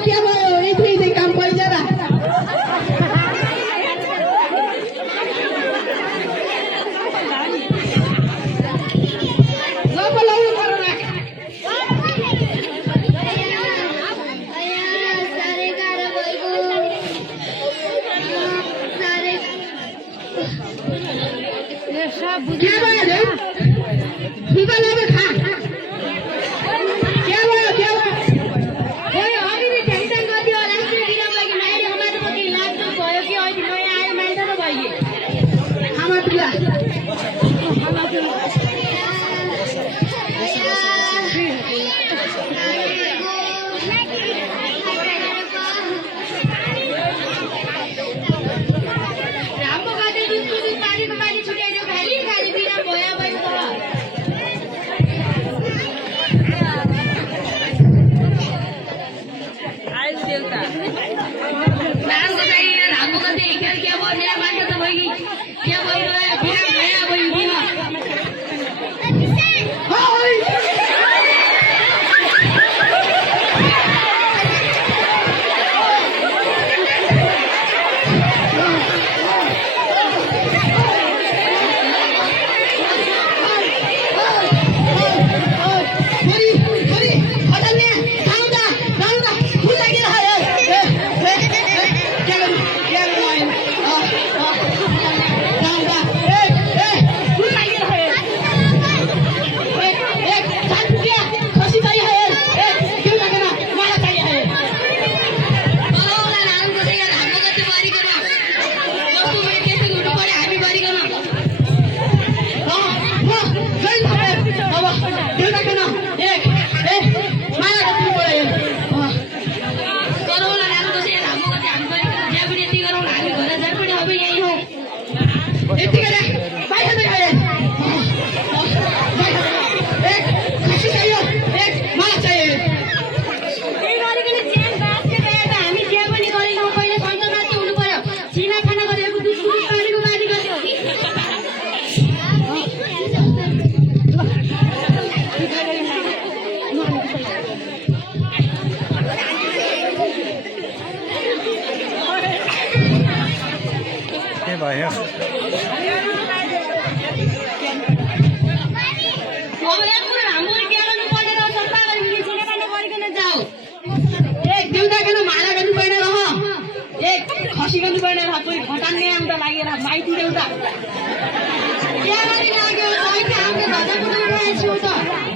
क्या भयो यही काम परिदिएर क्या भयो फुलका लाभे खा क्या भयो ओइ अघि टेन्सन गरिदियो लास्ट दिन लागि माइले हमारे पति लास्ट भयो कि अहिले नयाँ आयो माइले त भयो खामा पिला भयो खसी गर्नु पर्ने रह कोही खटान्ने आउँदा लागेर माइती देउता क्या गरी लाग्यो अहिले हाम्रो घरमा छु त